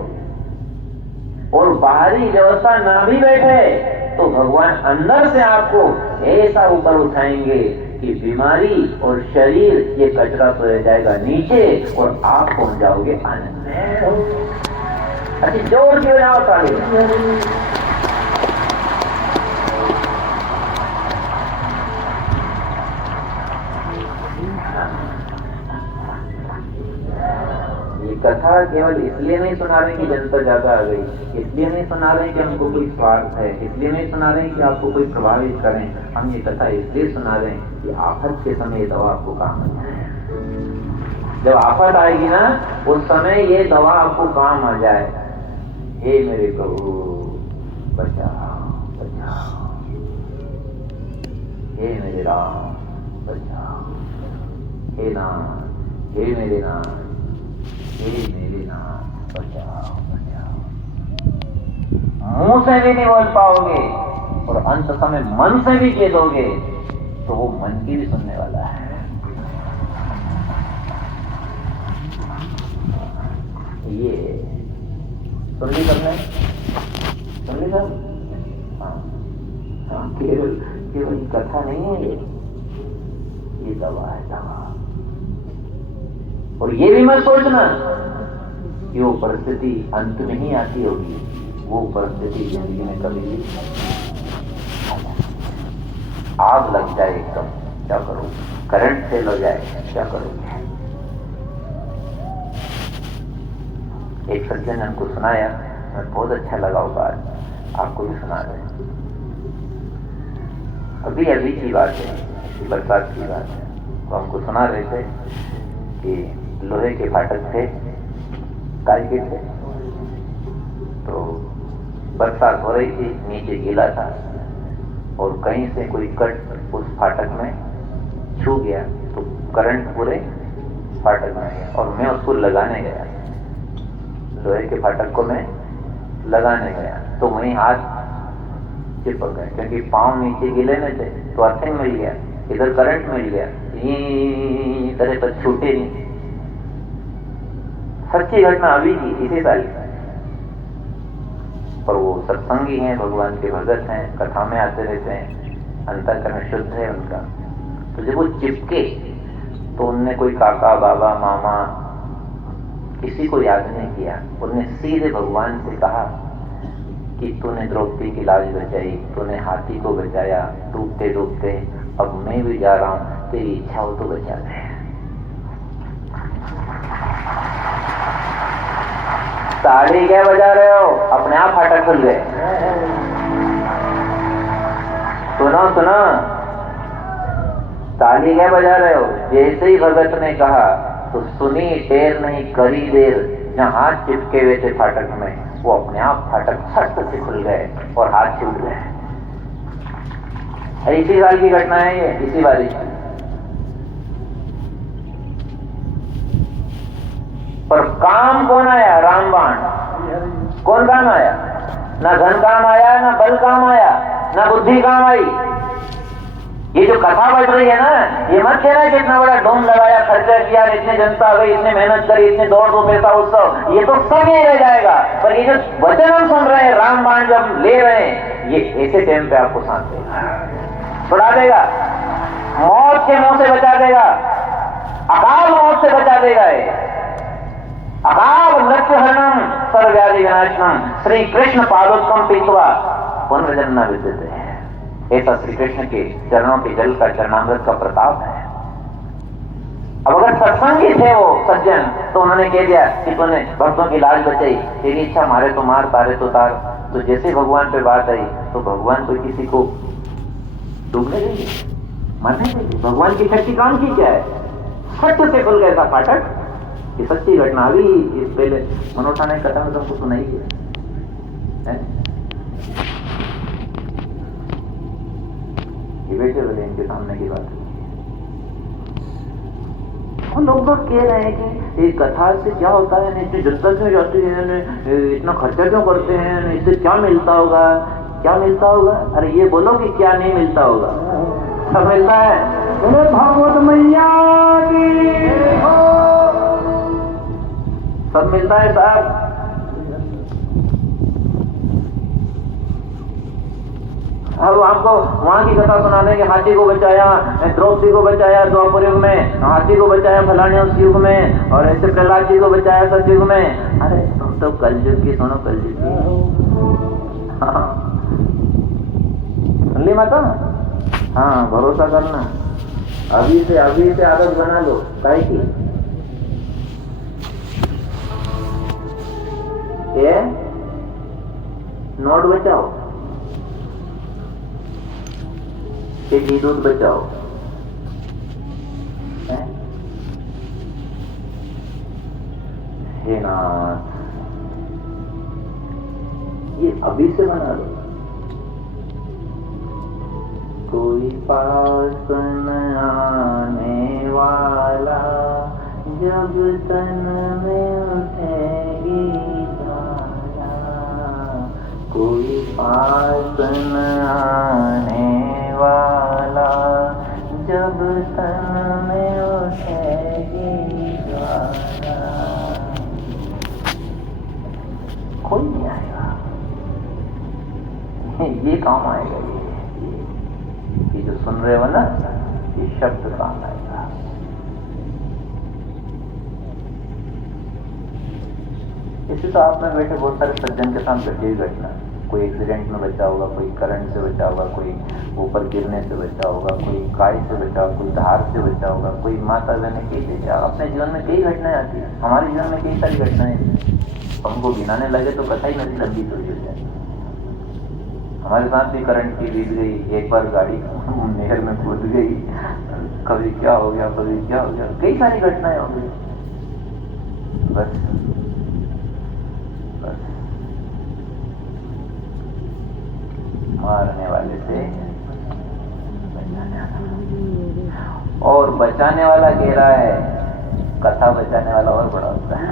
और बाहरी व्यवस्था ना भी बैठे तो भगवान अंदर से आपको ऐसा ऊपर उठाएंगे कि बीमारी और शरीर ये कचरा तो रह जाएगा नीचे और आप पहुंच जाओगे आनंद में। अच्छी जोर की बजाओ ताली। ये कथा केवल इसलिए नहीं सुना रहे कि जनता ज्यादा आ गई, इसलिए नहीं सुना रहे कि हमको कोई स्वार्थ है, इसलिए नहीं सुना रहे कि आपको कोई प्रभावित करें। हम ये कथा इसलिए सुना रहे हैं कि आफत के समय ये दवा आपको काम आ जाए। जब आफत आएगी ना, उस समय ये दवा आपको काम आ जाए। हे मेरे प्रभु बचाओ बचाओ, हे मेरे राम बचाओ, हे नाथ, हे मेरे नाथ, हे मेरे नाथ बचाओ बचाओ। मुंह से भी नहीं बोल पाओगे और अंत समय मन से भी कह दोगे तो वो मन की भी सुनने वाला है। ये सुन ली सबने? सुन ली सब? हाँ, केवल कथा नहीं है ये दवा है, दवा। और ये भी मत सोचना कि वो परिस्थिति अंत में ही आती होगी, वो परिस्थिति जिंदगी में कभी भी आग लग जाए एकदम, क्या करो? करंट फेल हो जाए, क्या करोगे? एक सज्जन ने हमको सुनाया, मैं बहुत अच्छा लगा वो बात, आपको भी सुना रहे। अभी अभी की बात है, बरसात की बात है। तो हमको सुना रहे थे कि लोहे के फाटक थे, काल के थे, तो बरसात हो रही थी, नीचे गीला था और कहीं से कोई कट उस फाटक में छू गया तो करंट पूरे फाटक में गया और मैं उसको लगाने गया, लोहे के फाटक को मैं लगाने गया तो वहीं हाथ चिपक गए, क्योंकि पांव नीचे गीले में थे तो अर्थिंग मिल गया, इधर करंट मिल गया, ये तरह पर छूटे नहीं। सच्ची घटना अभी की इसी साल की, पर वो सत्संगी हैं, भगवान के भगत हैं, कथा में आते रहते हैं, अंतःकरण शुद्ध है उनका। तो जब वो चिपके तो उनने कोई काका बाबा मामा किसी को याद नहीं किया, उन्होंने सीधे भगवान से कहा कि तूने द्रौपदी की लाज बचाई, तूने हाथी को बचाया डूबते डूबते, अब मैं भी जा रहा हूं, तेरी इच्छा हो तो बचा दे। ताली क्या बजा रहे हो? अपने आप फाटक खुल गए। सुनो सुनो, ताली क्या बजा रहे हो? जैसे ही भगत ने कहा तो सुनी टेर नहीं करी देर, जहां हाथ चिपके हुए थे फाटक में वो अपने आप फाटक सख्त से खुल गए और हाथ छूट गए। इसी साल की घटना है ये, इसी बारिश की। पर काम कौन आया? रामबाण। कौन काम आया? ना धन काम आया, ना बल काम आया, ना बुद्धि काम आई। ये जो कथा बढ़ रही है ना, ये मत कहना कि इतना बड़ा डोम लगाया, खर्चा किया, इतने जनता आ गई, इतने मेहनत करी, इतने दौड़ दो पैसा उत्सव, ये तो सब यही रह जाएगा। पर ये जो वचन हम सुन रहे हैं, रामबाण जब ले रहे हैं, ये ऐसे टाइम पे आपको शांत देगा, छुड़ा देगा, मौत के मुंह से बचा देगा, अकाल मौत से बचा देगा। अकाल मृत्युहरणम सर्वव्याधि विनाशनम श्री कृष्ण पादोत्तम पीत्वा पुनर्जन्म विद्यते है। ऐसा श्री कृष्ण के चरणों के जल का, चरणामृत का प्रताप है। अब अगर सत्संगी थे वो सज्जन, तो उन्होंने कह दिया कि तूने भक्तों की लाज बचाई, तेरी इच्छा मारे तो मार, तारे तो तार। तो जैसे भगवान पे बात आई तो भगवान कोई किसी को डूबने देंगे, मरने देंगे? भगवान की शक्ति काम की क्या है? सत्य से खुल गया था फाटक। ये सच्ची घटना अभी इस पहले मनोठा ने कथा में तुमको सुनाई है। ये बैठे बोले इनके सामने की बात। और लोग तो कह रहे हैं कि ये कथा से क्या होता है, इतनी जनता क्यों जाती है, इतना खर्चा क्यों करते हैं, इससे क्या मिलता होगा, क्या मिलता होगा? अरे ये बोलो कि क्या नहीं मिलता होगा, सब मिलता है। भागवत मैया की सब मिलता है साहब। अब आपको वहां की कथा सुनाने के हाथी को बचाया, द्रौपदी को बचाया द्वापर युग में, हाथी को बचाया फलाने उस युग में, और ऐसे प्रहलाद जी को बचाया सतयुग में। अरे तुम तो कलयुग की सुनो, कलयुग की। हाँ सुन ली माता? हाँ भरोसा करना, अभी से आदत बना लो। काय की ये नोट बचाओ कि घी दूध बचाओ, हे नाथ, ये अभी से बना लो। कोई पास न आने वाला, जब तन में उठेगी ज्वाला। कोई पास न आने वाला, जब तन में उठेगी ज्वाला। कोई नहीं आएगा, ये काम आएगा। ये जो सुन रहे हो ना, ये शब्द काम आएगा। इसी तो आप में बैठे बहुत सारे सज्जन के साथ घटी हुई घटना, कोई एक्सीडेंट में बचा होगा, कोई करंट से बचा होगा, कोई ऊपर गिरने से बचा होगा, कोई काय से बचा होगा, कोई धार से बचा होगा, कोई माता जाने कई बचा। अपने जीवन में कई घटनाएं आती है, हमारे जीवन में कई सारी घटनाएं। हमको गिनाने लगे तो कथा ही नहीं लंबी थोड़ी हो जाए। हमारे साथ भी करंट की बीत गई, एक बार गाड़ी नहर में कूद गई, कभी क्या हो गया, कभी क्या हो गया, कई सारी घटनाएं हो गई। बस मारने वाले से बचाने वाला, और बचाने वाला कह रहा है, कथा बचाने वाला और बड़ा होता है।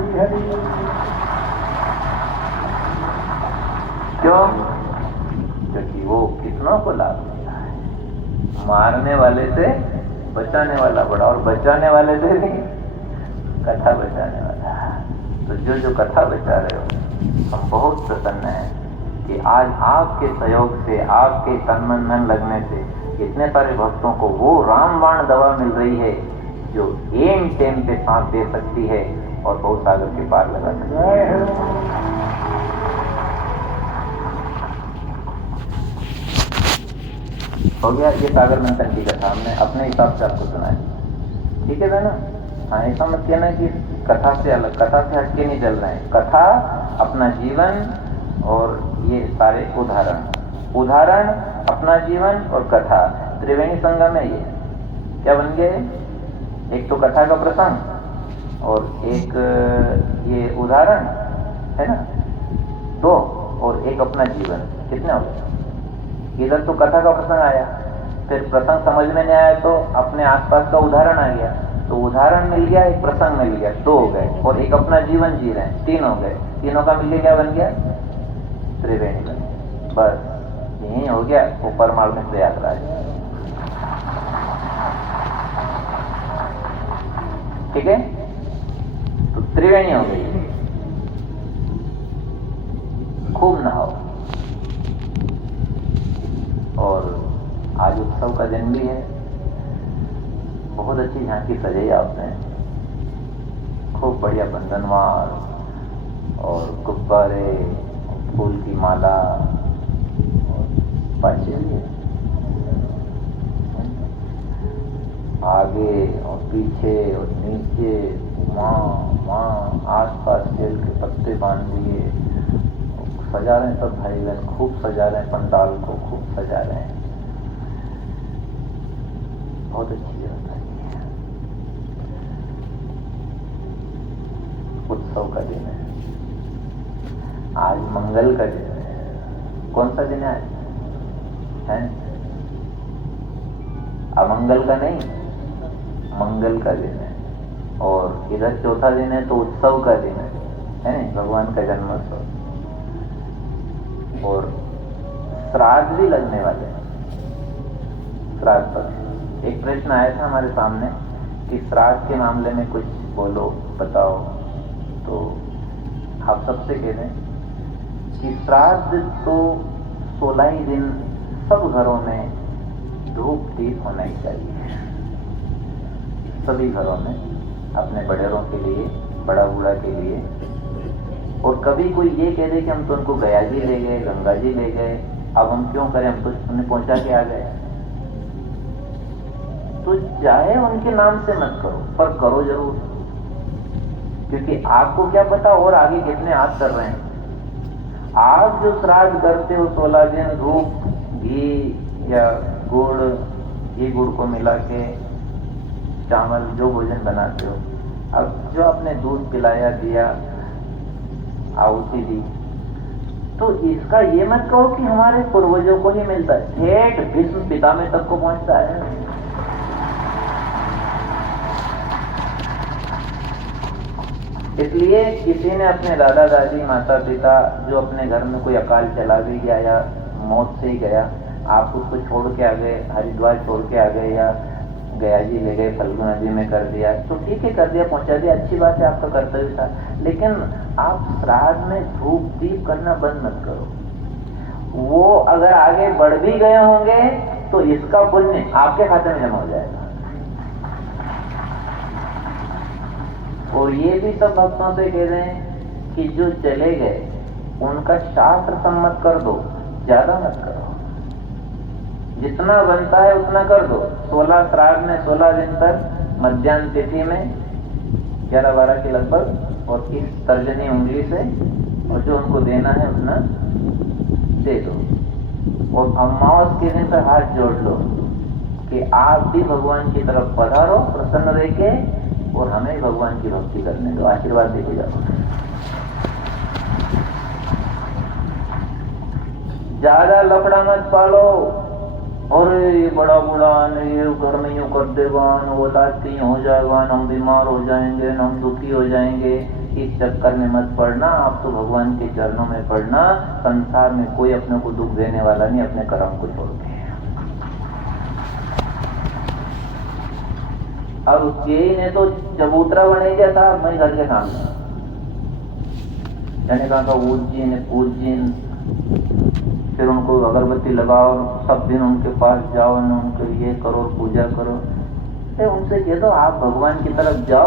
क्यों? क्योंकि वो कितनों को लाभ देता है। मारने वाले से बचाने वाला बड़ा, और बचाने वाले से नहीं, कथा बचाने वाला। तो जो कथा बचा रहे हो, हम बहुत प्रसन्न हैं कि आज आपके सहयोग से, आपके तन मन धन लगने से इतने सारे भक्तों को वो रामबाण दवा मिल रही है जो एम टेम पे सांस दे सकती है और बहुत सागर के पार लगा सकती है। हो गया ये सागर मंथन की कथा, हमने अपने हिसाब से आपको सुनाई, ठीक है ना? हाँ, ऐसा मत कहना कि कथा से अलग, कथा से हटके नहीं चल रहे हैं। कथा, अपना जीवन और ये सारे उदाहरण, अपना जीवन और कथा, त्रिवेणी संगम है। ये क्या बन गया? एक तो कथा का प्रसंग और एक ये उदाहरण है ना, दो, और एक अपना जीवन। कितने हो गए? इधर तो कथा का प्रसंग आया, फिर प्रसंग समझ में नहीं आया तो अपने आसपास का उदाहरण आ गया, तो उदाहरण मिल गया, एक प्रसंग मिल गया, दो हो गए, और एक अपना जीवन जी रहे हैं, तीन हो गए। तीनों का मिलके क्या बन गया? त्रिवेणी बन गया। बस यही हो गया ऊपर माल में प्रयागराज। ठीक है, तो त्रिवेणी हो गई। खूब नहाओ, और आज उत्सव का दिन भी है। बहुत अच्छी झांकी सजाई आपने, खूब बढ़िया बंधनवार और गुब्बारे, फूल की माला, और पाचे आगे और पीछे और नीचे, वहाँ आसपास बेल के पत्ते बांध दिए, सजा रहे हैं सब भाई बहन, खूब सजा रहे हैं पंडाल को, खूब सजा रहे हैं। बहुत अच्छी व्यवस्था की है। उत्सव का दिन है आज, मंगल का दिन है। कौन सा दिन है आज? है अमंगल का नहीं, मंगल का दिन है। और इधर चौथा दिन है तो उत्सव का दिन है नहीं, भगवान का जन्मोत्सव। और श्राद्ध भी लगने वाले हैं, श्राद्ध पक्ष। एक प्रश्न आया था हमारे सामने कि श्राद्ध के मामले में कुछ बोलो, बताओ। तो आप सबसे कह दें कि श्राद्ध तो 16 ही दिन सब घरों में धूप दीप होना ही चाहिए, सभी घरों में, अपने बड़ेरों के लिए, बड़ा बूढ़ा के लिए। और कभी कोई ये कह दे कि हम तो उनको गया जी ले गए, गंगा जी ले गए, अब हम क्यों करें, हम तो उन्हें पहुंचा के आ गए। तो चाहे उनके नाम से मत करो, पर करो जरूर, क्योंकि आपको क्या पता और आगे कितने हाथ कर रहे हैं। आप जो श्राद्ध करते हो 16 दिन, धूप, घी या गुड़, घी गुड़ को मिला के चावल जो भोजन बनाते हो, अब जो आपने दूध पिलाया, दिया, आहुति दी, तो इसका ये मत कहो कि हमारे पूर्वजों को ही मिलता है, ठेठ भीष्म पितामह तक को पहुंचता है। इसलिए किसी ने अपने दादा दादी, माता पिता, जो अपने घर में कोई अकाल चला भी गया या मौत से ही गया, आप उसको छोड़ के आ गए, हरिद्वार छोड़ के आ गए या गया जी ले गए, फल्गु नदी में कर दिया, तो ठीक है, कर दिया, पहुंचा दिया, अच्छी बात है, आपका कर्तव्य था। लेकिन आप श्राद्ध में धूप दीप करना बंद मत करो। वो अगर आगे बढ़ भी गए होंगे तो इसका पुण्य आपके खाते में जमा हो जाएगा। और ये भी सब भक्तों से कह रहे हैं कि जो चले गए उनका शास्त्र सम्मत कर दो, ज्यादा मत करो, जितना बनता है उतना कर दो। 16 श्राद्ध में 16 दिन तक मध्याह्न तिथि में 11-12 के लगभग, और इस तर्जनी उंगली से, और जो उनको देना है उतना दे दो। और अमावस के दिन तक हाथ जोड़ लो कि आप भी भगवान की तरफ पधारो प्रसन्न रह के, और हमें भगवान की भक्ति करने दो, आशीर्वाद देके जाओ। ज्यादा लफड़ा मत पालो, और ये बड़ा बूढ़ा ये घर में यूं कर देगा, वो लाद के यूं हो जाएगा, हम बीमार हो जाएंगे, हम दुखी हो जाएंगे, इस चक्कर में मत पड़ना। आप तो भगवान के चरणों में पड़ना। संसार में कोई अपने को दुख देने वाला नहीं, अपने कर्म को छोड़ के। और उस यही ने तो चबूतरा बने गया था अपने घर के सामने, मैंने कहा था उज्जैन पूज्यन, फिर उनको अगरबत्ती लगाओ, सब दिन उनके पास जाओ, उनके ये करो, पूजा करो। उनसे कह दो आप भगवान की तरफ जाओ।